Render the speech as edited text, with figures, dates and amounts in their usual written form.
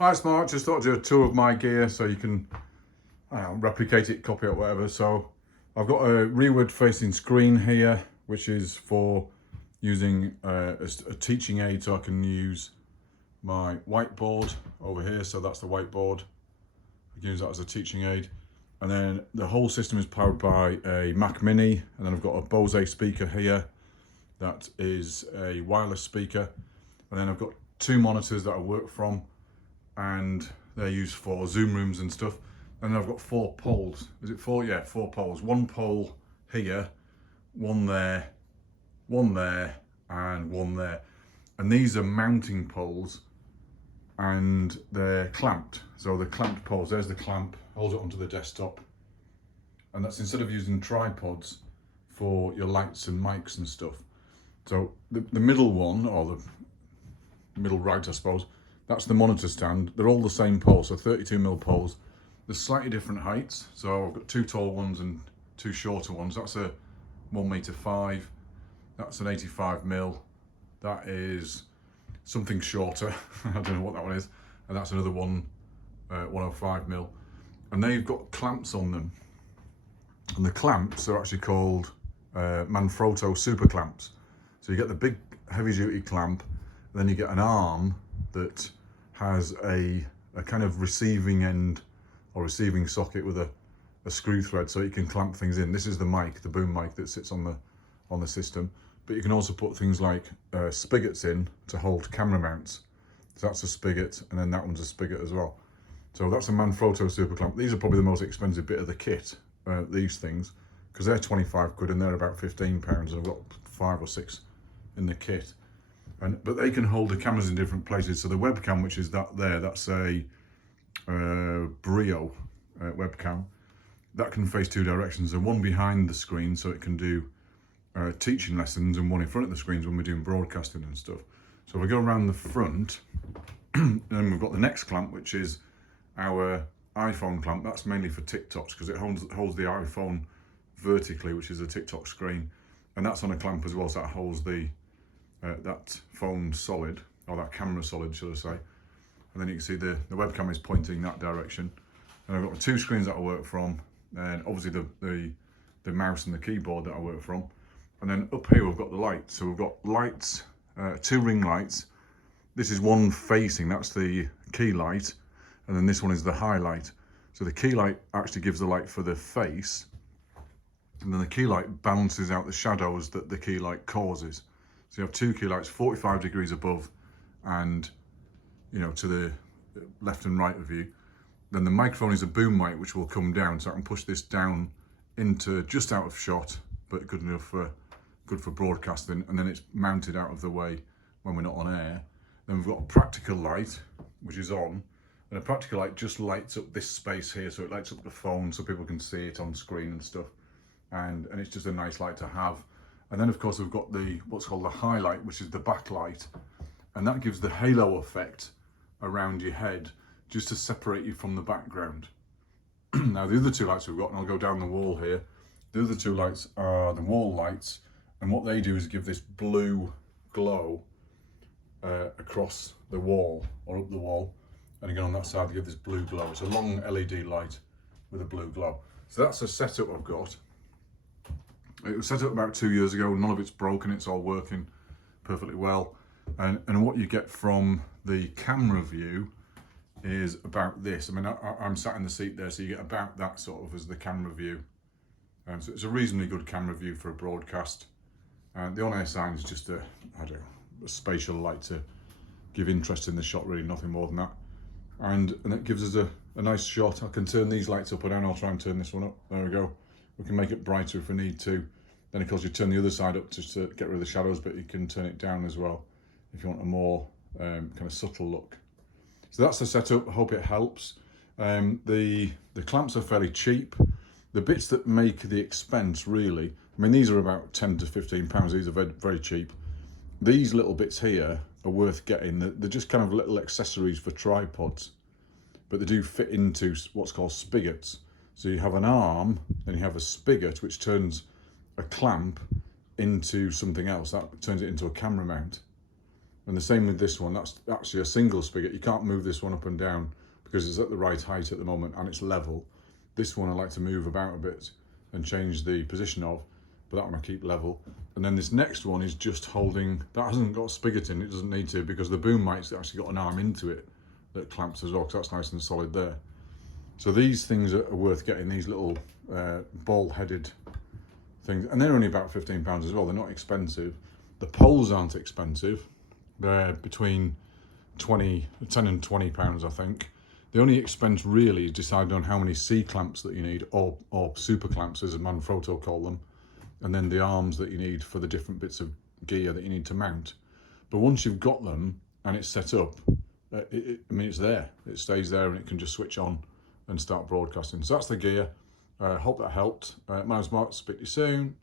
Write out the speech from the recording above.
Hi, it's Mark. Just thought I'd do a tour of my gear so you can replicate it, copy it, whatever. So I've got a rearward facing screen here, which is for using a teaching aid, so I can use my whiteboard over here. So that's the whiteboard. I can use that as a teaching aid. And then the whole system is powered by a Mac Mini. And then I've got a Bose speaker here. That is a wireless speaker. And then I've got two monitors that I work from, and they're used for Zoom rooms and stuff. And then I've got 4 poles. Is it 4? Yeah, 4 poles. 1 pole here, 1 there, 1 there, and 1 there. And these are mounting poles, and they're clamped. So the clamped poles, there's the clamp, holds it onto the desktop. And that's instead of using tripods for your lights and mics and stuff. So the middle one, or the middle right, I suppose, that's the monitor stand. They're all the same pole, so 32mm poles. They're slightly different heights. So I've got 2 tall ones and 2 shorter ones. That's a 1m5. That's an 85mm. That is something shorter. I don't know what that one is. And that's another one, 105mm. And they've got clamps on them. And the clamps are actually called Manfrotto Superclamps. So you get the big heavy duty clamp, and then you get an arm that has a kind of receiving end or receiving socket with a screw thread, so you can clamp things in. This is the mic, the boom mic that sits on the system. But you can also put things like spigots in to hold camera mounts. So that's a spigot, and then that one's a spigot as well. So that's a Manfrotto super clamp. These are probably the most expensive bit of the kit, these things, because they're 25 quid and they're about 15 pounds. I've got 5 or 6 in the kit. But they can hold the cameras in different places. So the webcam, which is that there, that's a Brio webcam. That can face 2 directions, and one behind the screen, so it can do teaching lessons, and one in front of the screens when we're doing broadcasting and stuff. So if I go around the front, then we've got the next clamp, which is our iPhone clamp. That's mainly for TikToks, because it holds the iPhone vertically, which is a TikTok screen. And that's on a clamp as well, so that holds that phone solid, or that camera solid, should I say. And then you can see the webcam is pointing that direction. And I've got 2 screens that I work from, and obviously the mouse and the keyboard that I work from. And then up here we've got the lights. So we've got lights, 2 ring lights. This is one facing, that's the key light, and then this one is the highlight. So the key light actually gives the light for the face, and then the key light balances out the shadows that the key light causes. So you have 2 key lights, 45 degrees above and, to the left and right of you. Then the microphone is a boom mic, which will come down, so I can push this down into just out of shot, but good for broadcasting. And then it's mounted out of the way when we're not on air. Then we've got a practical light, which is on, and a practical light just lights up this space here, so it lights up the phone so people can see it on screen and stuff. And it's just a nice light to have. And then of course we've got what's called the highlight, which is the backlight, and that gives the halo effect around your head, just to separate you from the background. Now the other 2 lights we've got, and I'll go down the wall here, the other 2 lights are the wall lights, and what they do is give this blue glow across the wall, or up the wall, and again on that side they give this blue glow. It's a long LED light with a blue glow. So that's the setup I've got. It was set up about 2 years ago. None of it's broken, it's all working perfectly well. And what you get from the camera view is about this. I mean, I'm sat in the seat there, so you get about that sort of as the camera view. So it's a reasonably good camera view for a broadcast. The on-air sign is just a spatial light to give interest in the shot, really, nothing more than that. And it gives us a nice shot. I can turn these lights up or down. I'll try and turn this one up. There we go. We can make it brighter if we need to. Then of course you turn the other side up just to get rid of the shadows, but you can turn it down as well if you want a more kind of subtle look. So that's the setup. I hope it helps. The clamps are fairly cheap. The bits that make the expense, really, I mean, these are about 10 to 15 pounds. These are very, very cheap. These little bits here are worth getting. They're just kind of little accessories for tripods, but they do fit into what's called spigots. So you have an arm, then you have a spigot, which turns a clamp into something else. That turns it into a camera mount. And the same with this one. That's actually a single spigot. You can't move this one up and down because it's at the right height at the moment and it's level. This one I like to move about a bit and change the position of, but that one I keep level. And then this next one is just holding, that hasn't got a spigot in, it doesn't need to, because the boom mic's actually got an arm into it that clamps as well, because that's nice and solid there. So these things are worth getting, these little ball-headed things, and they're only about £15 as well. They're not expensive. The poles aren't expensive. They're between 10 and £20, I think. The only expense really is deciding on how many C-clamps that you need, or super clamps as Manfrotto call them, and then the arms that you need for the different bits of gear that you need to mount. But once you've got them and it's set up, I mean, it's there. It stays there and it can just switch on and start broadcasting. So that's the gear. Hope that helped. My name's Mark. Speak to you soon.